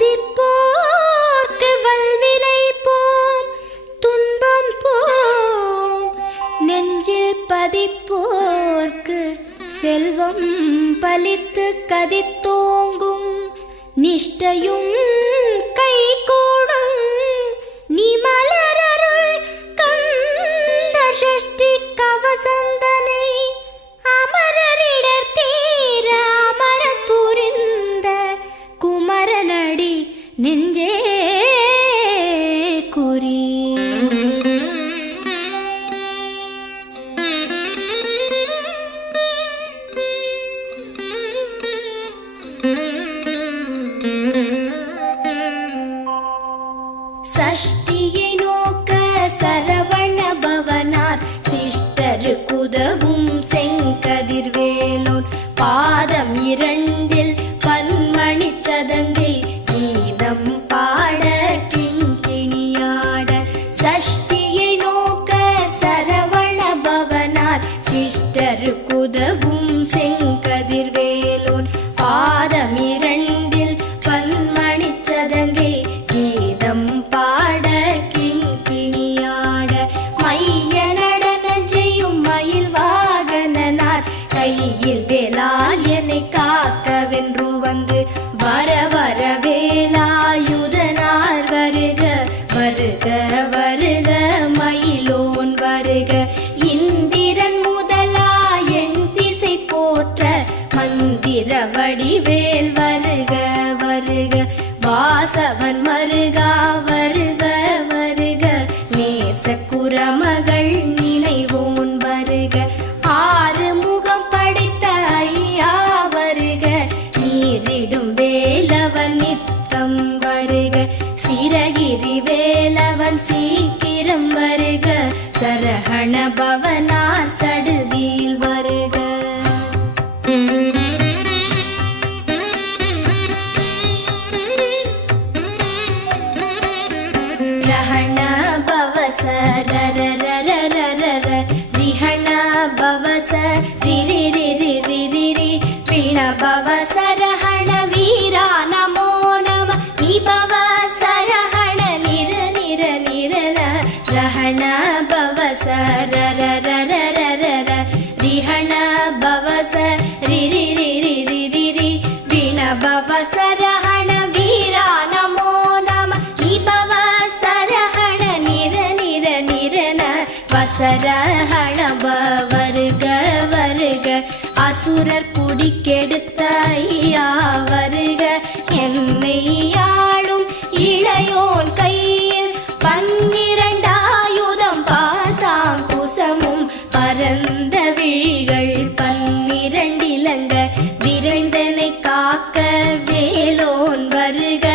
துதிப்போர்க்கு வல்வினை போம் துன்பம் போம், நெஞ்சில் பதிப்போர்க்கு செல்வம் பலித்து கதித்தோங்கும், நிஷ்டையும் கைகூடும் நீ மலரருள் கந்த சஷ்டி கவசந்தனை, அமரரிடர் தீர அமரம் புரிந்த குமரனடி நெஞ்சே குறி. சஷ்டியை நோக்க சரவண பவனார் சிஷ்டருக்குதவும் செங்கதிர்வேலோன், பாதம் இரண்டில் பன்மணி சதங்கை கீதம் பாட கிண்கிணியாட. சஷ்டியை நோக்க சரவண பவனார் சிஷ்டருக்குதவும் செங்கதிர்வேலோன், பாதம் இரண்டில் பன்மணி சதங்கை கீதம் பாட கிண்கிணியாட. மைய நடன செய்யும் மயில் வாகனனார் கையில் வேலால் என்னை காக்கவென்று வந்து, வர வர வேலாயுதனார் வருக வருக வருக மயிலோன் வருக. இந்திரன் முதலா என் திசை போற்ற மந்திர வடிவேல் வருக வருக. வாசவன் மருகா வருக வருக, நேச குரமகள் நினைவோன் வருக. ஆறு முகம் படைத்த ஐயா வருக, நீரிடும் வேலவன் நித்தம் வருக. சிரகிரி வேலவன் சீக்கிரம் வருக, சரஹண பவனார் சடுதியில் வருக. ரஹண பவச ரரரரரரர, ரிஹண பவச ரிரிரிரிரிரி, பிண பவச ரஹண வீரா நமோ நம, நிபவ சரஹண நிர நிர நிரன. ரஹண பவச ரரரரரர, ரிஹண பவச ரிரிரிரிரிரி, பிண பவச ரஹண வீரா நமோ நம, நிபவ சரஹண நிர நிர நிரன. வசரஹண வருக வருக, அசுரர் குடிக்கெடுத்த ஐயா வருக. என்னை ஆளும் இளையோன் கையில் பன்னிரண்டாயுதம் பாசாம் குசமும், பரந்த விழிகள் பன்னிரண்டிலங்க விரைந்தனை காக்க வேலோன் வருக.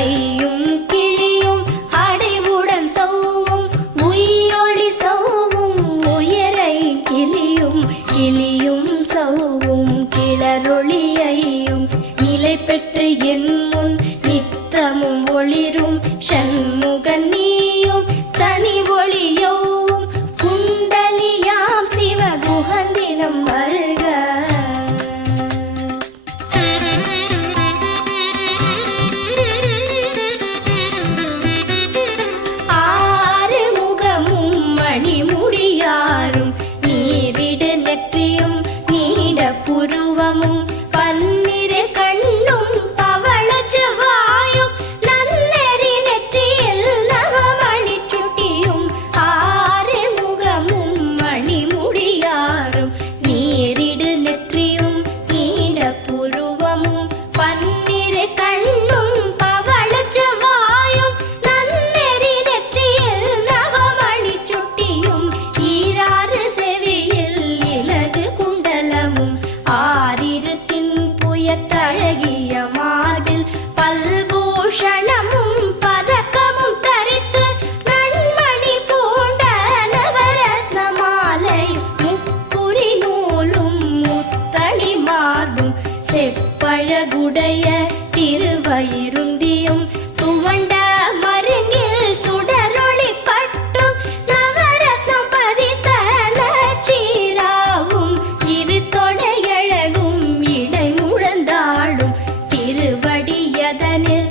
ஐயும் கிளியும் அடைவுடன் சௌவும் உயிரொளி சௌவும், உயரை கிளியும் கிளியும் சௌவும் கிளரொளியையும், நிலை பெற்று என் முன் நித்தமும் ஒளிரும் ஷண்முகன் நீயும் தனி ஒளியோவும், குண்டலியாம் சிவ குஹந்தினம் வருக. ஆறு முகமும் மணிமுடியாரும், நீரிடு நெற்றியும் நீட புருவமும், பன்னிரு கண்ணும் பவள செவ்வாயும், நன்னெறி நெற்றியில் நவமணி சுட்டியும். ஆறு முகமும் மணிமுடியாரும், நீரிடு நெற்றியும் நீட புருவமும், பன்னிரு கண்ணும் பவள செவ்வாயும், நன்னெறி நெற்றியில் நவமணி சுட்டியும். ஈராறு செவியில் இலகு குண்டலமும், ஆறிரு தின்புயத்தழகிய மார்பில் பல்பூஷணமும் பதக்கமும் தரித்து, நன்மணி பூண்ட நவரத்ன மாலை முப்புரி நூலும் முத்தணி மார்பும், செப்பழகுடைய திருவயிருந்தியும், துவண்ட மருங்கில் சுடரொளி பட்டும், நவரத்னம் பதித்த நச்சீராவும், இரு தொடையழகும் இடை முழந்தாடும், திருவடியதனில்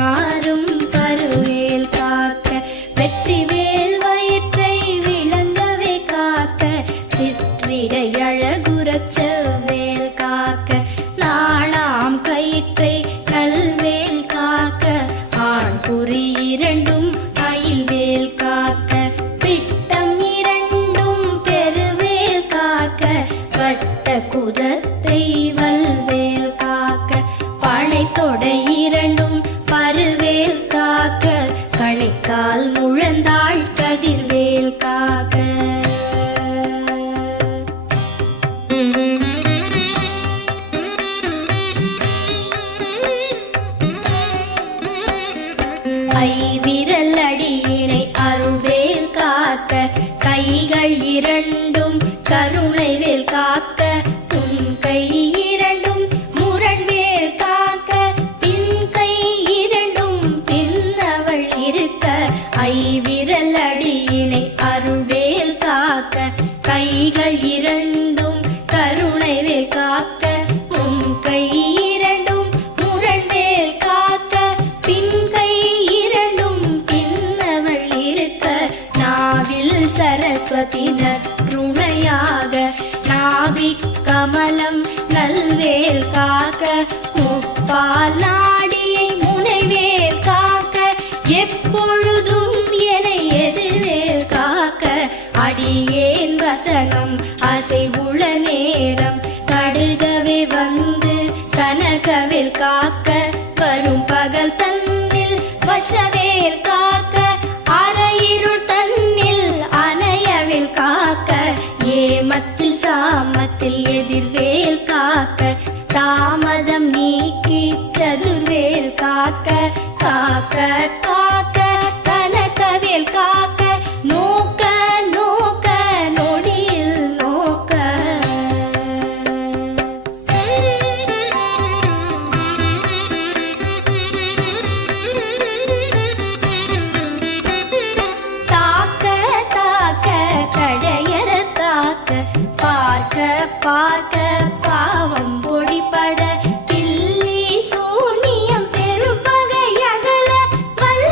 நாரும் பருவேல் காக்க வெற்றிவேல் வயிற்றை விளங்கவே காக்க சிற்றிடை அழகுறச் செவ்வேல் காக்க நாணாம் கயிற்றை நல்வேல் காக்க ஆண் குறி இரண்டும் அயில்வேல் காக்க பிட்டம் இரண்டும் பெருவேல் காக்க வட்ட குதத்தை வல்வேல் காக்க பனை தொடை இரண்டும் பருவேல் காக்க கணைக்கால் முழந்தாள் கதிர்வேல் காக்க ஐவிரல் அடியினை அருள்வேல் காக்க கைகள் இரண்டும் கருணைவேல் காக்க உன் கை இரண்டும் முரண்வேல் காக்க பின் கை இரண்டும் பின்னவள் இருக்க ஐவிரல் அடியினை அருள்வேல் காக்க கைகள் இரண்டும் கருணைவேல் காக்க உன் கை இரண்டும் முரண்வேல் காக்க பின் கை இரண்டும் பின்னவள் இருக்க நாவில் சரஸ்வதி நற்றுணையாக நாவிக் கமலம் நல்வேல் காக்க முப்பால் நாடியை முனைவேல் காக்க எப்பொழுதும் என எதிர்வேல் காக்க அடியேன் வசனம் அசைவுள நேரம் கடுகவே வந்து கனகவேல் காக்க வரும் பகல் தன்னில் வச்சவேல் காக்க அரையிருள் தன்னில் அணையவேல் காக்க ஏமத்தில் சாமத்தில் எதிர்வேல் காக்க தாமதம் நீக்கி சதுர்வேல் காக்க காக்க காக்க கனகவேல் காக்க நோக்க நோக்க நொடியில் நோக்க தாக்க தாக்க கடையற தாக்க பார்க்க பார்க்க பாவம் பொடிபட பில்லி சூனியம் பெரும்பகை அகல வல்ல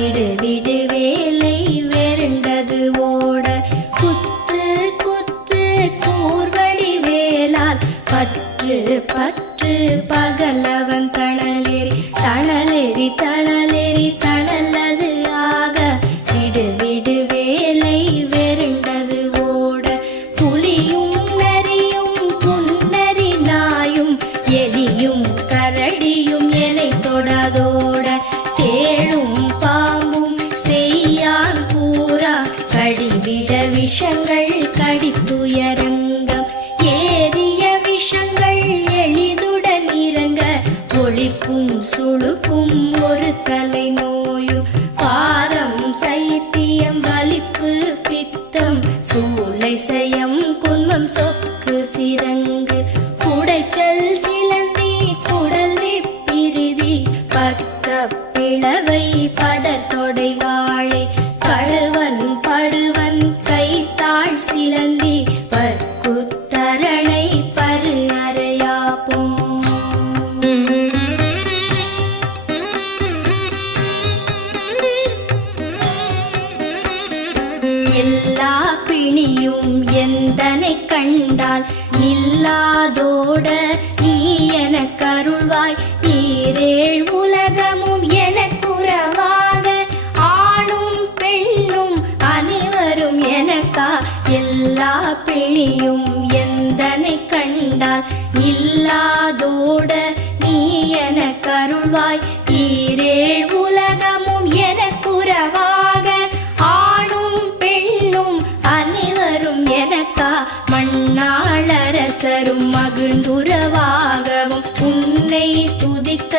விடு விடு வேலை வெருண்டது ஓட குத்து குத்து கூர்வடி வேலால் பற்று பற்று பகலவன் தணலேறி தணலேறி தணலேறி தணலது ஆக விடு விடு வேலை வெருண்டது ஓட புலியும் நரியும் புன்னரி நாயும் எலியும் கரடியும் எனை தொடாதோட தேளும் பாம்பும் செய்யான் பூரா கடிவிட விஷங்கள் கடித்துயரங்கம் ஏறிய விஷங்கள் எளிதுடன் இறங்க ஒழிப்பும் சுழுக்கும் ஒரு தலை நோயும் பாரம் சைத்தியம் வலிப்பு பித்தம் சூளை சயம் குன்மம் சொக்கு சிரங்கு குடைச்சல் சிலந்தி குடல் வெப்பிரிதி பக்க பிளவை படத்தொடை வாழை கழுவன் படுவன் கைத்தாள் சிலந்தி பற்குத்தரணை பரு அறையாப்பும் எல்லா பிணியும் எந்தனை கண்டால் நில்லாதோட நீ எனக் கருள்வாய் ஈரேழ் உலகமும் எனக்குறவாக ஆணும் பெண்ணும் அனைவரும் எனக்கா எல்லா பிணியும் எந்தனை கண்டால் இல்லாதோட நீ எனக் கருள்வாய் ஈரேழ் உலகமும் எனக்குறவாக ஆணும் பெண்ணும் அனைவரும் எனக்கா மண்ணாளரசரும் மகிழ்ந்துறவாகவும் உன்னை துதிக்க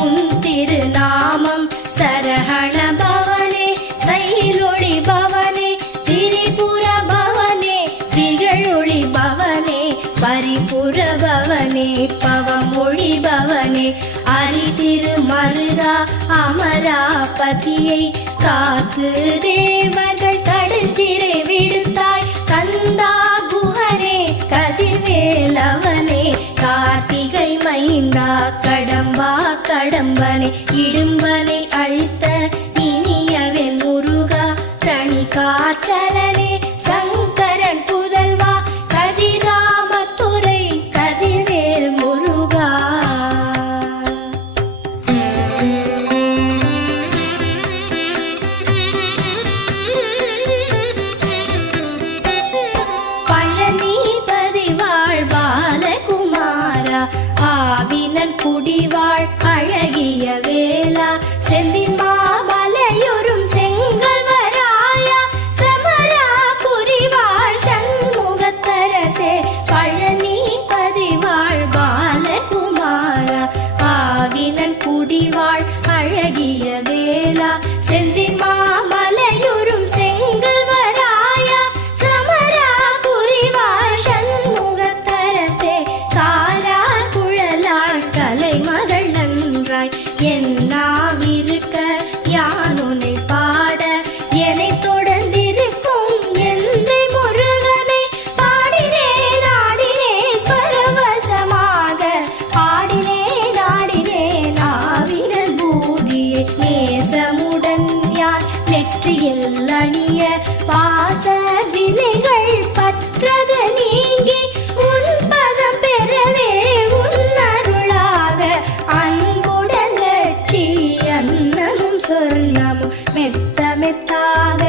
உன் திருநாமம் சரஹண பவனே சைலொளி பவனே திரிபுர பவனே திகழொளி பவனே பரிபுர பவனே பவமொழி பவனே அரிதிரு மருகா அமராபதியை காத்து தேவர்கள் கடுஞ்சிறை விடுத்தாய் கந்தா குஹனே கதிர்வேலவனே கார்த்திகை மைந்தா கடம்பா கடம்பனை இடும்பனை அழித்த இனியவன் முருகா தனி காச்சலனே சங்கரன் புதல்வா கதிராமத்துறை கதிர்வேல் முருகா பழனிபதி வாழ் பாலகுமாரா ஆவினன் குடிவாழ் அழகிய வேலா செந்தின் மாமலையொரும் செங்கல்வராயா சமரா புரிவாழ் சண்முகத்தரசே பழனிபதி வாழ் பாலகுமாரா ஆவினன் குடிவாழ் அழகிய வேலா செந்தின் மாமலையொரும் செங்கல்வராயா சமரா புரிவாழ் சண்முகத்தரசே காரா குழலாள் கலைமகள் நன்றாய் என்னாவிருக்க யானுனை பாட என்னை தொடர்ந்திருக்கும் எந்தை முருகனை பாடினேன் ஆடினேன் பரவசமாக ஆடினேன் ஆடினேன் ஆவினன் பூதியை நேசமுடன் யார் நெற்றியில் அணிய பாச வினைகள் பற்றது நீங்கி உன் பதம் பெறவே உன் அருளாக அன்புடன் லட்சி அன்னமும் சொன்னமும் மெத்த மெத்தாக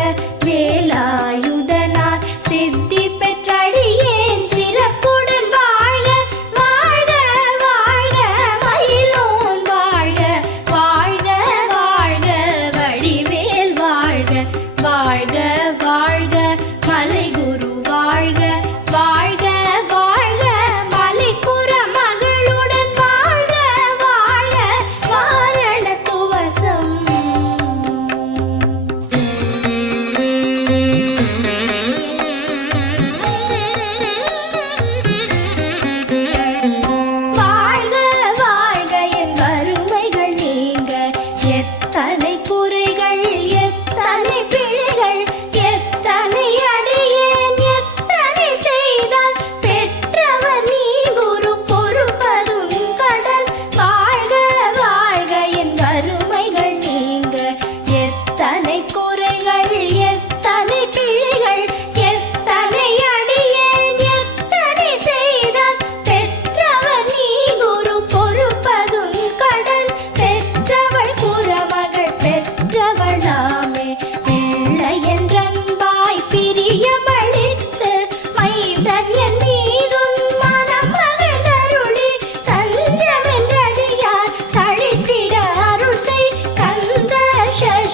வேலாயுதனார் சித்தி பெற்றடியேன் சிறப்புடன் வாழ வாழ வாழ மயிலோன் வாழ வாழ்க வாழ்க வடிவேல் வாழ்க வாழ்க வாழ்க மலைகுரு வாழ்க வாழ்க வாழ்க மலைக்குற மகளுடன் வாழ்க வாழ வாரண துவசம்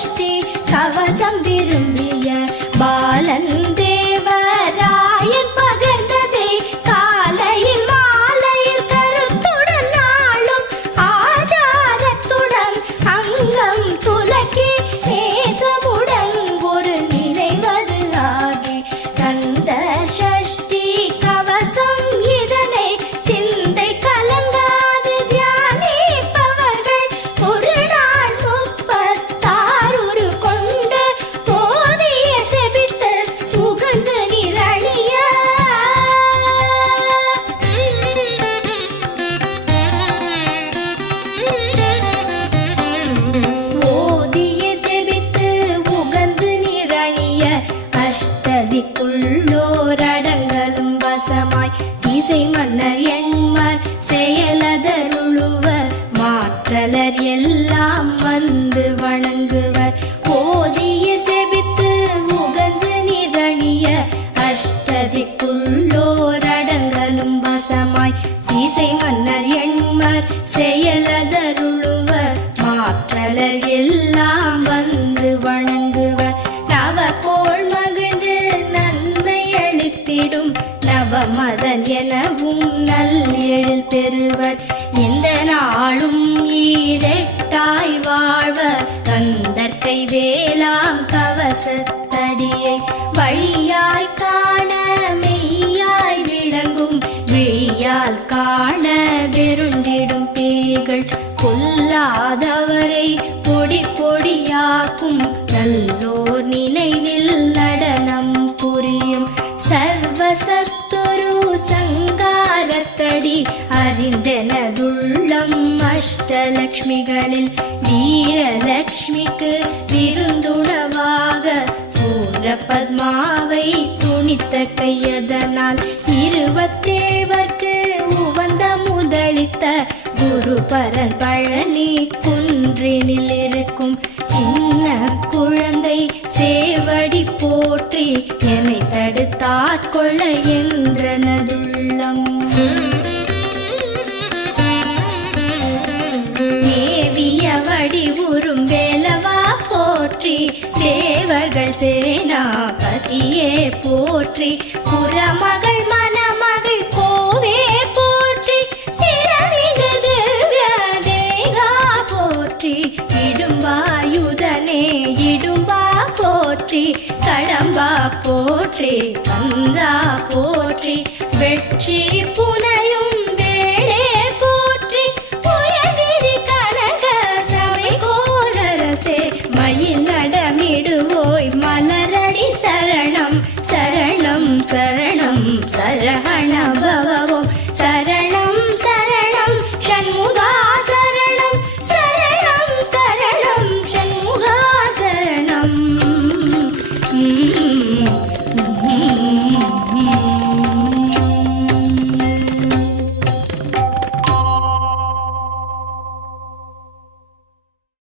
சஷ்டி கவசம் விரும்பிய பாலன் தேவராயன் பகர்ந்ததே காலையில் மாலையில் கருத்துடன் நாளும் ஆச்சாரத்துடன் அங்கம் துலக்கி நேசமுடன் ஒரு நினைவது ஆகி கந்த சஷ்டி கவசம் இதனை சிந்தை கலங்காது தியானிப்பவர்கள் ஒரு நாள் 36 கொண்டு போதிய செபித்து புகழ்ந்து நிரணிய ஓதிய செபித்து உகந்து நிரணிய அஷ்டதிக்குள்ளோரடங்கலும் வசமாய் இசை மன்னர் எண்மர் செயலதருளுவர் மாற்றலர் எல்லாம் வந்து வணங்குவர் ஓதிய செபித்து உகந்து நிரணிய அஷ்டதிக்குள்ளோரடங்கலும் வசமாய் இசை மன்னர் எண்மர் செயலதருளுவர் மாற்றலர் எல்லாம் வந்து வணங்குவர் நவகோள் மகிழ்ந்து நன்மை அளித்திடும் நவமதன் எனவும் நல்லெழில் பெறுவர் இந்த நாளும் ஈரெட்டாய் வாழ்வர் கந்தற்கை வேளாம் கவசத்தடியை வழியாய் காண மெய்யாய் விளங்கும் விழியால் காண வெருண்டிடும் பேய்கள் கொல்லாதவரை பொடி பொடியாக்கும் நல்லோர் நினைவில் நடனம் புரியும் சர்வசத்துரு சங்காரத்தடி அறிந்தனதுள்ளம் அஷ்டலக்ஷ்மிகளில் வீரலக்ஷ்மிக்கு விருந்துணவாக சூரபத்மாவை துணித்த கையதனால் 27 உவந்த முதலித்த குருபரன் பழனி குன்றினில் இருக்கும் சின்ன குழந்தை சேவடி போற்றி என்னை தடுத்தாட்கொள்ள என்றனதுள்ளம் மேவிய வடிவுறும் வேலவா போற்றி தேவர்கள் சேனாபதியே போற்றி புறமகள் மணமகள் கோவே போற்றி திறமிகு திவ்ய தேகா போற்றி இடும்பாயுதனே இடும்பா போற்றி கடம்பா போற்றி கந்தா போ